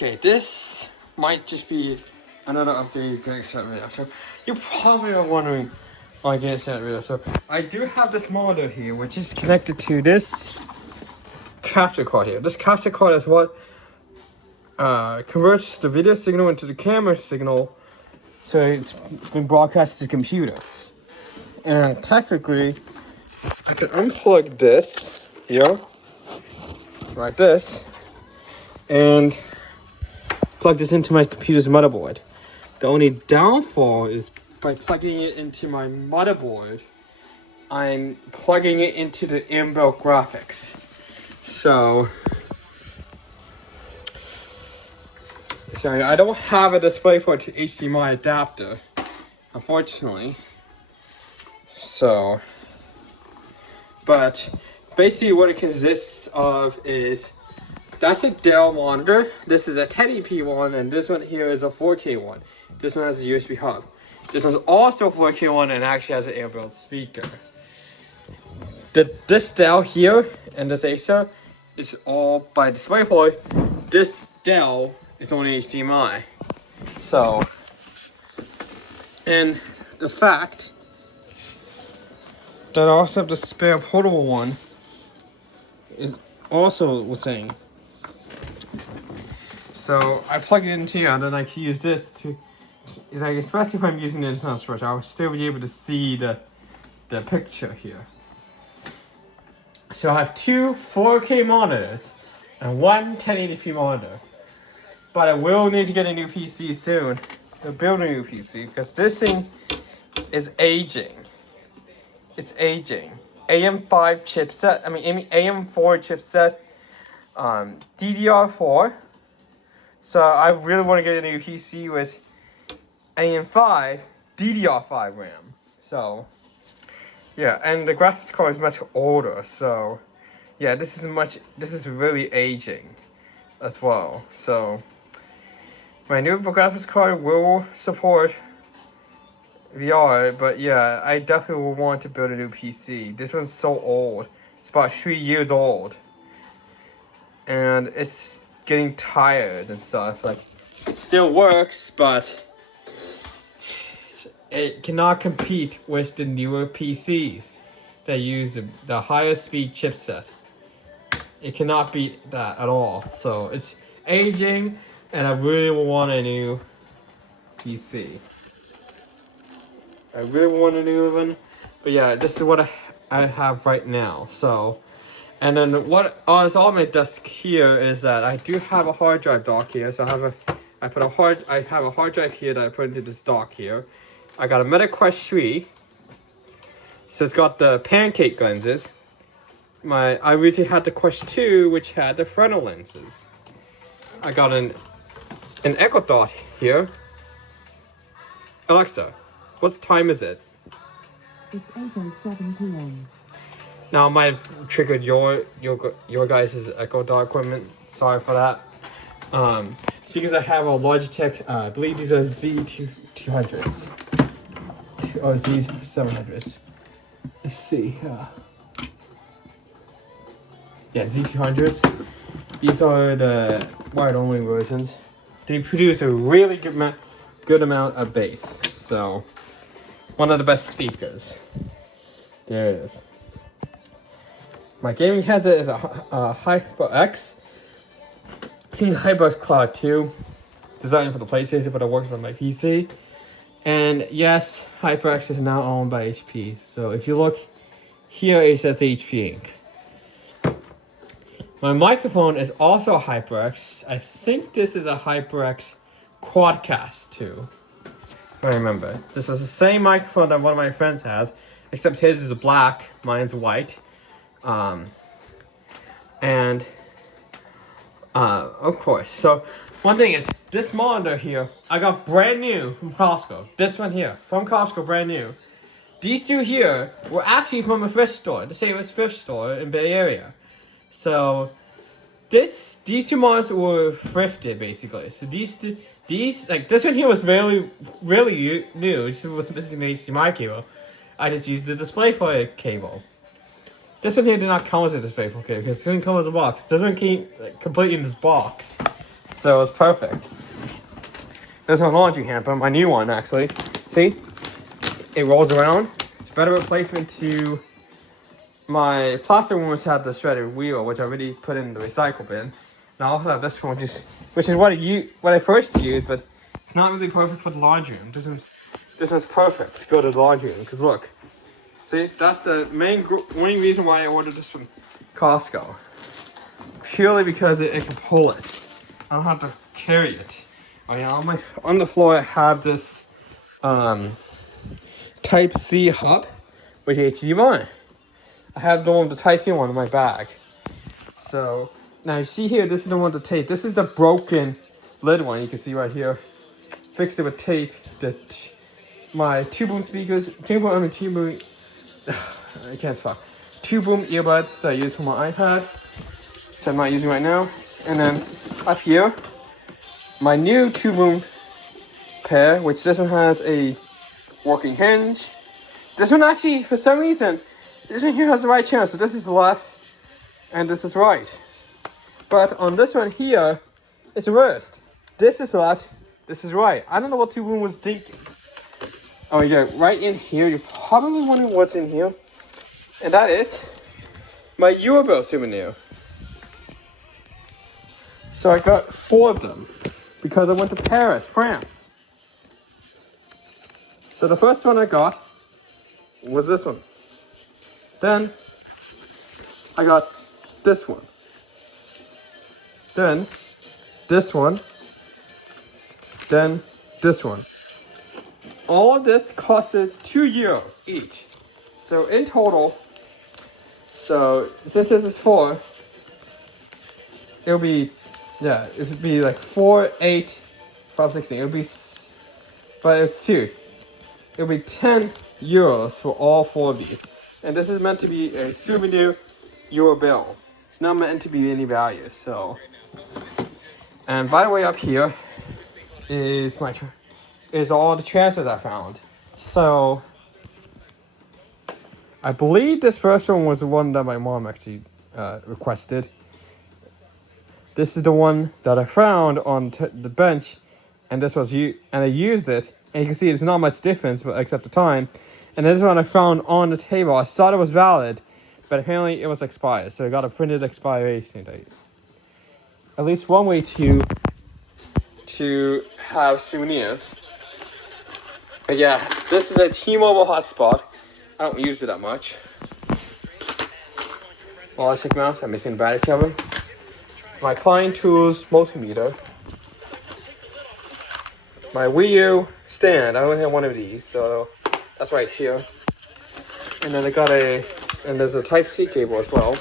Okay, this might just be another updated Get video. So you probably are wondering why I get that video. So I do have this monitor here, which is connected to this capture card here. This capture card is what converts the video signal into the camera signal, so it's been broadcast to the computer. And technically, I can unplug this here, like this, and plug this into my computer's motherboard. The only downfall is by plugging it into my motherboard, I'm plugging it into the inbuilt graphics. So I don't have a DisplayPort to HDMI adapter, unfortunately. So, but basically what it consists of is, that's a Dell monitor, this is a 1080p one, and this one here is a 4K one. This one has a USB hub. This one's also a 4K one and actually has an inbuilt speaker. This Dell here and this Acer is all by DisplayPort. This Dell is only HDMI. So, and the fact that I also have the spare portable one is also the same. So I plug it into here, and then I can use this to, is like, especially if I'm using the internal storage, I will still be able to see the picture here. So I have two 4K monitors and one 1080p monitor. But I will need to get a new PC soon, or build a new PC, because this thing is aging. It's aging. AM5 chipset, AM4 chipset, DDR4. So I really want to get a new PC with AM5, DDR5 RAM. So yeah, and the graphics card is much older. So yeah, this is really aging as well. So my new graphics card will support VR, but yeah, I definitely will want to build a new PC. This one's so old. It's about 3 years old. And it's getting tired and stuff. Like, it still works, but it cannot compete with the newer PCs that use the higher speed chipset. It cannot beat that at all. So it's aging, and I really want a new PC. I really want a new one, but yeah, this is what I have right now. So, and then what is on my desk here is that I do have a hard drive dock here. So I have a hard drive here that I put into this dock here. I got a MetaQuest 3. So it's got the pancake lenses. I originally had the Quest 2, which had the frontal lenses. I got an Echo Dot here. Alexa, what time is it? It's 8:07 p.m. Now I might have triggered your guys' Echo Dot equipment. Sorry for that. Because I have a Logitech, I believe these are Z200s. Or Z700s. Let's see. Yeah, Z200s. These are the wide-only versions. They produce a really good amount of bass. So, one of the best speakers. There it is. My gaming headset is a HyperX. I think HyperX Cloud 2. Designed for the PlayStation, but it works on my PC. And yes, HyperX is now owned by HP. So if you look here, it says HP Inc. My microphone is also a HyperX. I think this is a HyperX Quadcast 2. If I remember. This is the same microphone that one of my friends has, except his is black, mine's white. Of course. So one thing is, this monitor here, I got brand new from Costco. This one here, from Costco, brand new. These two here were actually from a thrift store, the Savers thrift store in Bay Area. So these two monitors were thrifted basically. So these like this one here was really new. This was missing the HDMI cable. I just used the DisplayPort cable. This one here did not come as a DisplayPort cable because it didn't come as a box. This one came completely in this box. So it's perfect. There's my laundry hamper, my new one actually. See? It rolls around. It's a better replacement to my plastic one, which had the shredded wheel, which I already put in the recycle bin. And I also have this one, which is what I first used, but it's not really perfect for the laundry room. This one's perfect to go to the laundry room, because look. See, that's the main reason why I ordered this from Costco. Purely because it can pull it. I don't have to carry it. Oh yeah, on the floor I have this Type C hub with HDMI. I have the one, the Type C one in my bag. So now you see here, this is the one with the tape. This is the broken lid one. You can see right here. Fixed it with tape. My two boom speakers. I can't talk. Two boom earbuds that I use for my iPad, which I'm not using right now. And then up here, my new two boom pair, which this one has a working hinge. This one actually, for some reason, this one here has the right channel. So this is left and this is right. But on this one here, it's reversed. This is left, this is right. I don't know what two boom was thinking. Oh yeah, right in here, you're probably wondering what's in here. And that is my Eurobell souvenir. So I got 4 of them because I went to Paris, France. So the first one I got was this one. Then I got this one. Then this one. Then this one. All of this costed €2 each. So in total, so since this is 4, it would be like 4, 8, 5, 16. It would be, but it's 2. It would be €10 for all 4 of these. And this is meant to be a souvenir Eurobell. It's not meant to be any value. So, and by the way, up here is all the transfers I found. So I believe this first one was the one that my mom actually requested. This is the one that I found on the bench, and this was and I used it, and you can see it's not much difference, but except the time. And this one I found on the table. I thought it was valid, but apparently it was expired, so I got a printed expiration date. At least one way to have souvenirs. But yeah, this is a T-Mobile hotspot. I don't use it that much. Ballistic mouse, I'm missing the battery cover. My Klein Tools multimeter. My Wii U stand, I only have one of these, so that's why it's here. And then and there's a Type-C cable as well.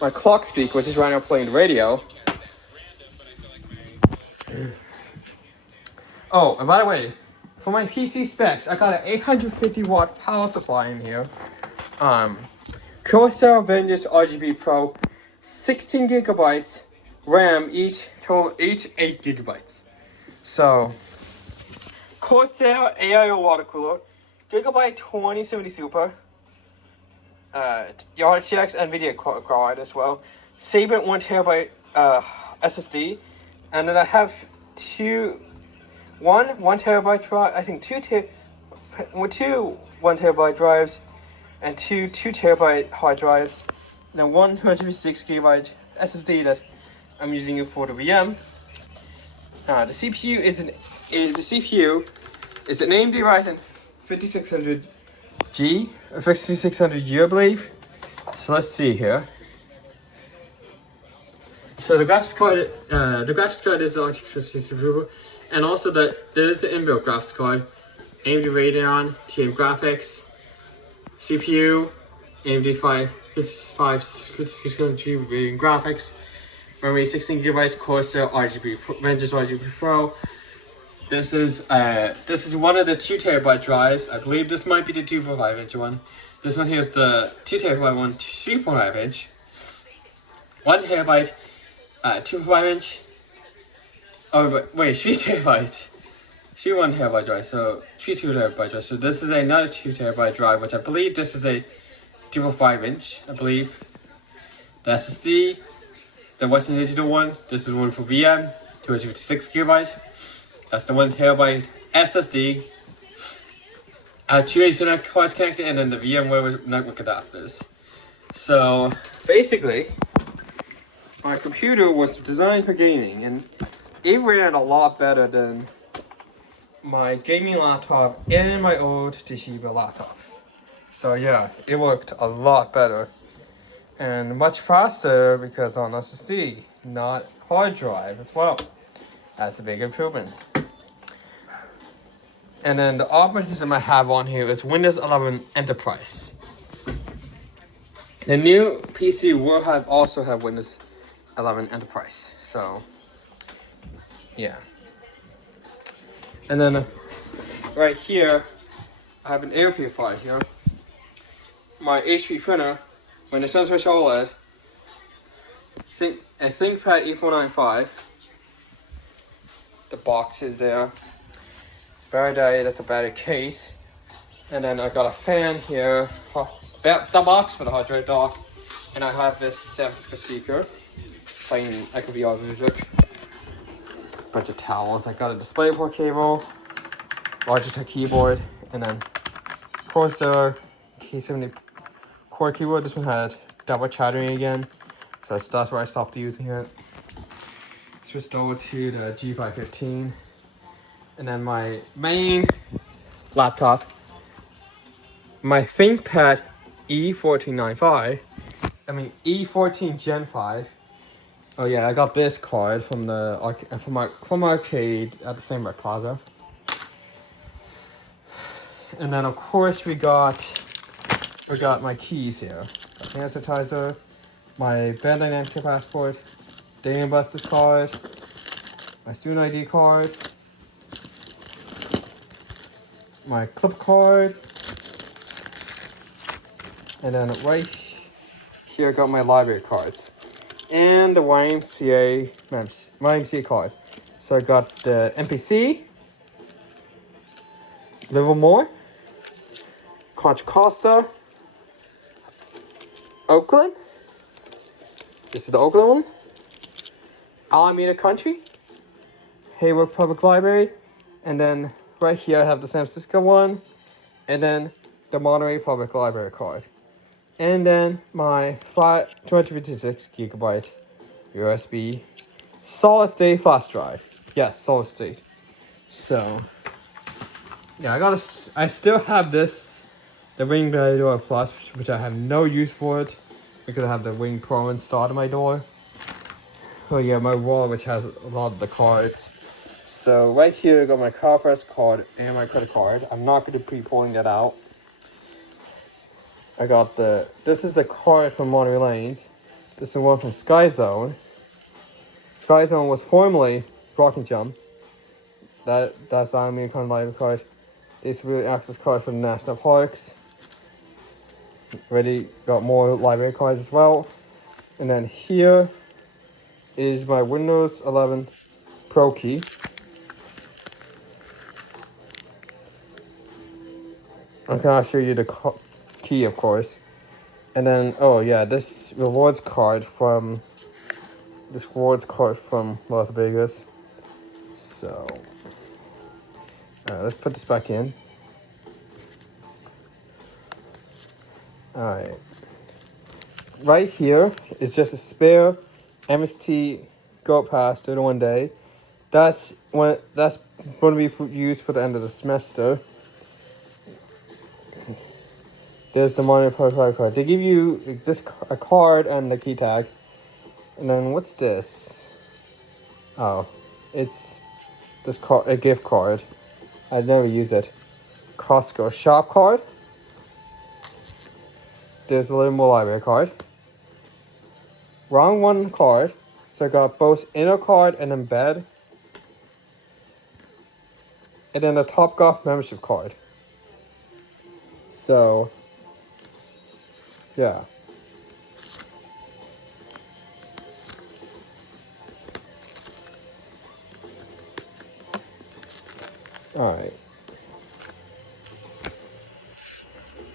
My clock speaker, which is right now playing the radio. Oh, and by the way, for my PC specs, I got an 850 watt power supply in here. Corsair Vengeance RGB Pro, 16 gigabytes RAM, each 8 gigabytes. So, Corsair AIO water cooler, Gigabyte 2070 Super, RTX NVIDIA card as well, Sabrent 1TB SSD, and then I have 1 terabyte drive, I think two 1 terabyte drives, and 2 terabyte hard drives, and then 1 256 gigabyte SSD that I'm using it for the VM. The CPU is an AMD Ryzen 5600G or 5600U, I believe. So let's see here. So the graphics card is the RTX 5600, and also there is the inbuilt graphics card, AMD Radeon TM graphics, CPU, AMD 5600G Radeon graphics, memory 16 gigabytes, Corsair Vengeance RGB Pro. This is one of the 2 terabyte drives. I believe this might be the 2.5 inch one. This one here is the 2 terabyte one, 3.5 inch. 1 terabyte, 2.5 inch. Oh wait, 3 terabytes. 1 terabyte drive, so 2 terabyte drive. So this is another 2 terabyte drive, which I believe this is a 2.5 inch. I believe. The SSD, the Western Digital one. This is one for VM. 256 gigabytes. That's the 1 terabyte SSD. I have 2 Ethernet cards connected, and then the VMware network adapters. So basically, my computer was designed for gaming, and it ran a lot better than my gaming laptop and my old Toshiba laptop. So yeah, it worked a lot better and much faster because on SSD, not hard drive as well. That's a big improvement. And then the operating system I have on here is Windows 11 Enterprise. The new PC will also have Windows 11 Enterprise. So, yeah. And then right here, I have an air purifier here. My HP printer, when it turns switch OLED, a ThinkPad E495. The box is there. Battery, that's a battery case. And then I got a fan here. The box for the hard drive dock. And I have this San Francisco speaker playing XVR music. Bunch of towels. I got a DisplayPort cable, Logitech keyboard, and then Corsair K70 core keyboard. This one had double chattering again, so that's where I stopped using it. Switched over to the G515, and then my main laptop, my ThinkPad E14 Gen 5. Oh yeah, I got this card from from arcade at the Sandberg Plaza. And then of course we got my keys here. Got hand sanitizer, my Bandai Namco passport, Dave & Buster's card, my student ID card, my clip card, and then right here I got my library cards. And the YMCA card. So I got the MPC, Livermore, Contra Costa, Oakland. This is the Oakland one. Alameda Country, Hayward Public Library, and then right here I have the San Francisco one, and then the Monterey Public Library card. And then my 256 gigabyte USB solid state flash drive. Yes, solid state. So yeah, I still have this, the Ring Door Plus, which I have no use for it because I have the Ring Pro installed in my door. Oh yeah, my wallet, which has a lot of the cards. So right here I got my CarFresh card and my credit card. I'm not going to be pulling that out. I got this is a card from Monterey Lanes. This is one from Sky Zone. Sky Zone was formerly Rock and Jump. That's the American library card. This really access card for the national parks. Already got more library cards as well. And then here is my Windows 11 Pro key. I cannot show you the key, of course. And then, oh yeah, this rewards card from Las Vegas. So let's put this back in. Alright, right here is just a spare MST Gold Pass 31 day. That's going to be used for the end of the semester. There's the Monterey Public card. They give you a card and the key tag. And then what's this? Oh, it's this card, a gift card. I'd never use it. Costco shop card. There's a little more library card. Wrong one card. So I got both inner card and embed. And then the Topgolf membership card. So yeah.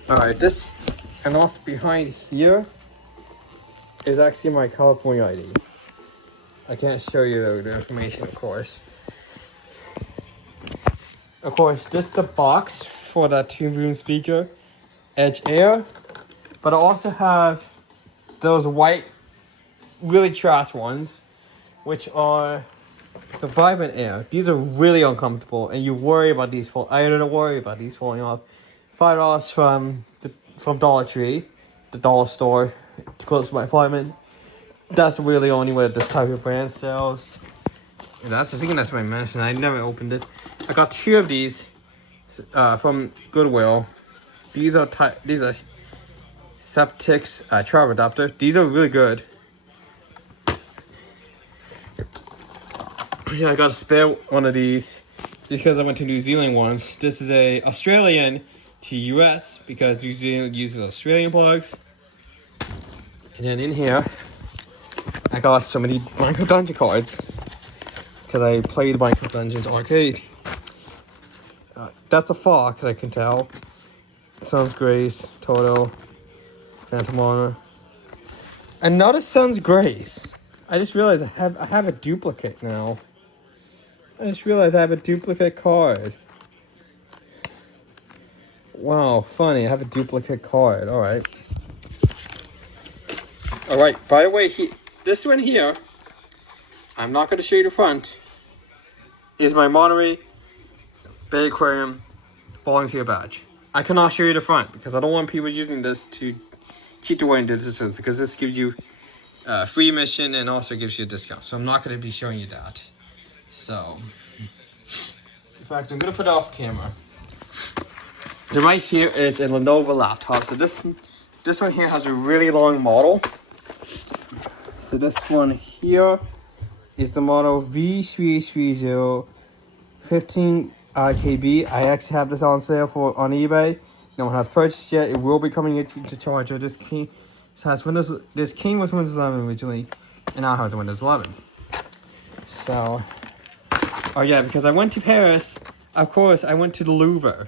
Alright, this, and also behind here is actually my California ID. I can't show you the information, of course. Of course, this is the box for that 2-room speaker, Edge Air. But I also have those white, really trash ones, which are the Vibrant Air. These are really uncomfortable, and you worry about these falling. I don't worry about these falling off. $5 from Dollar Tree, the dollar store close to my apartment. That's really only where this type of brand sells. And I think that's my medicine. I never opened it. I got 2 of these from Goodwill. These are Septix travel adapter. These are really good. Yeah, I got a spare one of these because I went to New Zealand once. This is a Australian to US because New Zealand uses Australian plugs. And then in here, I got so many Minecraft Dungeon cards because I played Minecraft Dungeons Arcade. That's a fox, I can tell. Sun's Grace, Toto, Phantom Honor. Another Sun's Grace. I just realized I have a duplicate now. I just realized I have a duplicate card. Wow, funny. I have a duplicate card. Alright. Alright, by the way, this one here, I'm not going to show you the front, is my Monterey Bay Aquarium volunteer badge. I cannot show you the front because I don't want people using this to cheat the way into this, because this gives you free admission and also gives you a discount. So I'm not going to be showing you that. So, in fact, I'm going to put it off camera. Then right here is a Lenovo laptop. So this one here has a really long model. So this one here is the model V330 15 KB. I actually have this on sale on eBay. No one has purchased yet. It will be coming into charger. This came with Windows 11 originally, and now has a Windows 11. So, oh yeah, because I went to Paris. Of course, I went to the Louvre.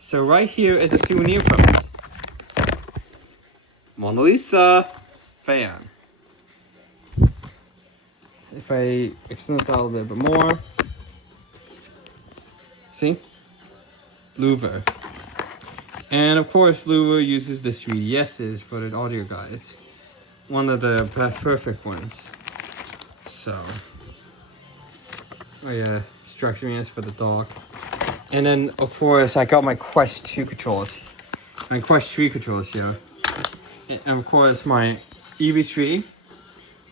So right here is a souvenir from it. Mona Lisa fan. If I extend this out a little bit more, see? Louvre. And of course, Louvre uses the 3DSs for the audio guides. One of the perfect ones. So, oh yeah, structuring is for the dog. And then, of course, I got my Quest 2 controls. My Quest 3 controls here. And of course, my EV3.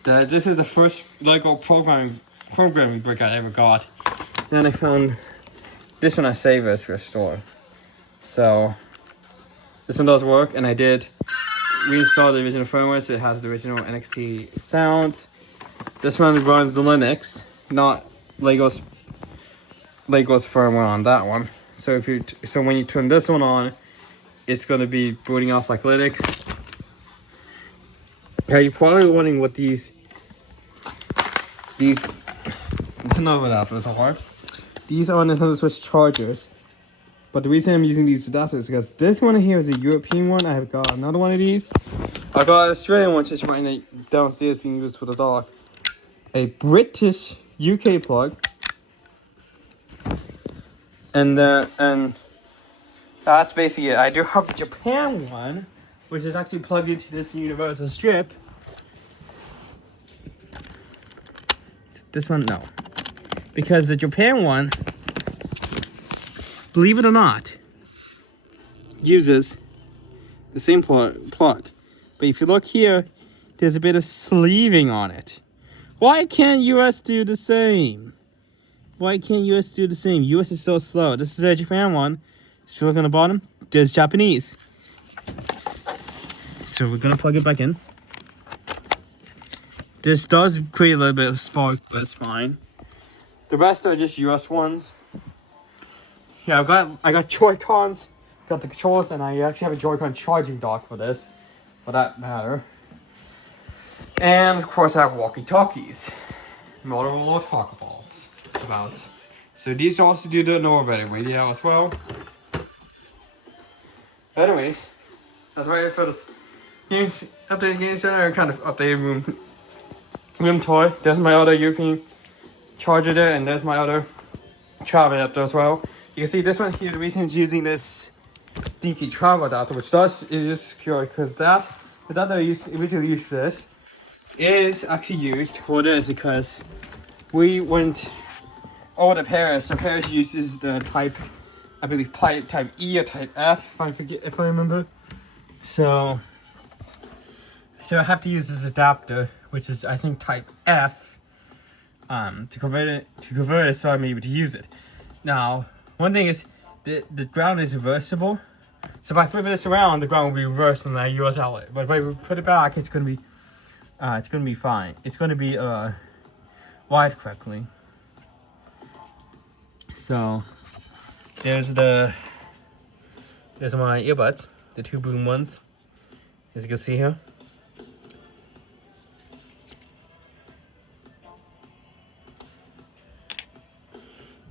This is the first Lego programming brick I ever got. Then I found this one at Savers for a store. So, this one does work, and I did reinstall the original firmware, so it has the original NXT sounds. This one runs the Linux, not Lego's firmware on that one. So when you turn this one on, it's going to be booting off like Linux. Yeah, you're probably wondering what these Nintendo adapters are. These are Nintendo Switch chargers. But the reason I'm using these adapters is because this one here is a European one. I have got another one of these. I got an Australian one just right downstairs being used for the dog. A British UK plug. And that's basically it. I do have the Japan one, which is actually plugged into this universal strip. This one, no. Because the Japan one, believe it or not, uses the same plug. But if you look here, there's a bit of sleeving on it. Why can't US do the same? Why can't US do the same? US is so slow. This is a Japan one. If you look on the bottom, there's Japanese. So we're gonna plug it back in. This does create a little bit of spark, but it's fine. The rest are just US ones. Yeah, I got Joy-Cons, got the controls, and I actually have a Joy-Con charging dock for this, for that matter. And of course I have walkie-talkies. Motorola talkables. So these also do the Norbetter radio as well. Anyways, that's right for this updated game center, kind of updated room room tour. There's my other European charger there, and there's my other travel adapter as well. You can see this one here, the reason it's using this DK travel adapter, which is just secure, because the adapter I originally used for this is actually used for this because we went over to Paris. So Paris uses the type, I believe, type E or type F, if I remember. So I have to use this adapter, which is I think type F, to convert it so I'm able to use it. Now, one thing is the ground is reversible. So if I flip this around, the ground will be reversed on the US outlet. But if I put it back, it's gonna be fine. It's gonna be wired correctly. So there's my earbuds, the two boom ones, as you can see here.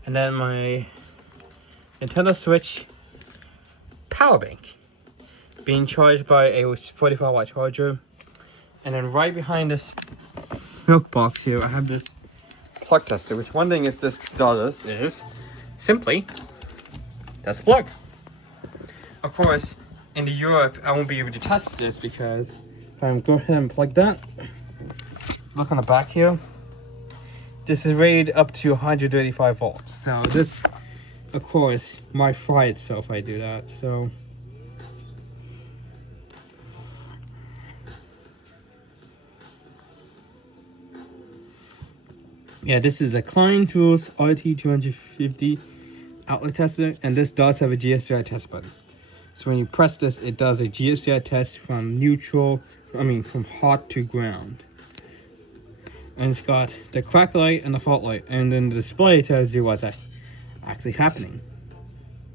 And then my Nintendo Switch power bank being charged by a 45-watt charger. And then right behind this milk box here, I have this plug tester, which one thing is does is simply that's plug. Of course, in Europe, I won't be able to test this because if I go ahead and plug that, look on the back here, this is rated up to 135 volts. So this, of course, might fry itself if I do that. So yeah, this is a Klein Tools RT250 outlet tester, and this does have a GFCI test button. So when you press this, it does a GFCI test from from hot to ground. And it's got the crack light and the fault light, and then the display tells you what's actually happening.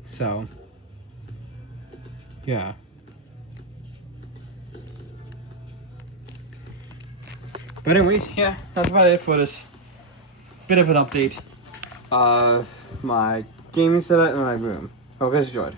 So yeah. But anyways, yeah, that's about it for this bit of an update of my gaming setup in my room. Hope you guys enjoyed.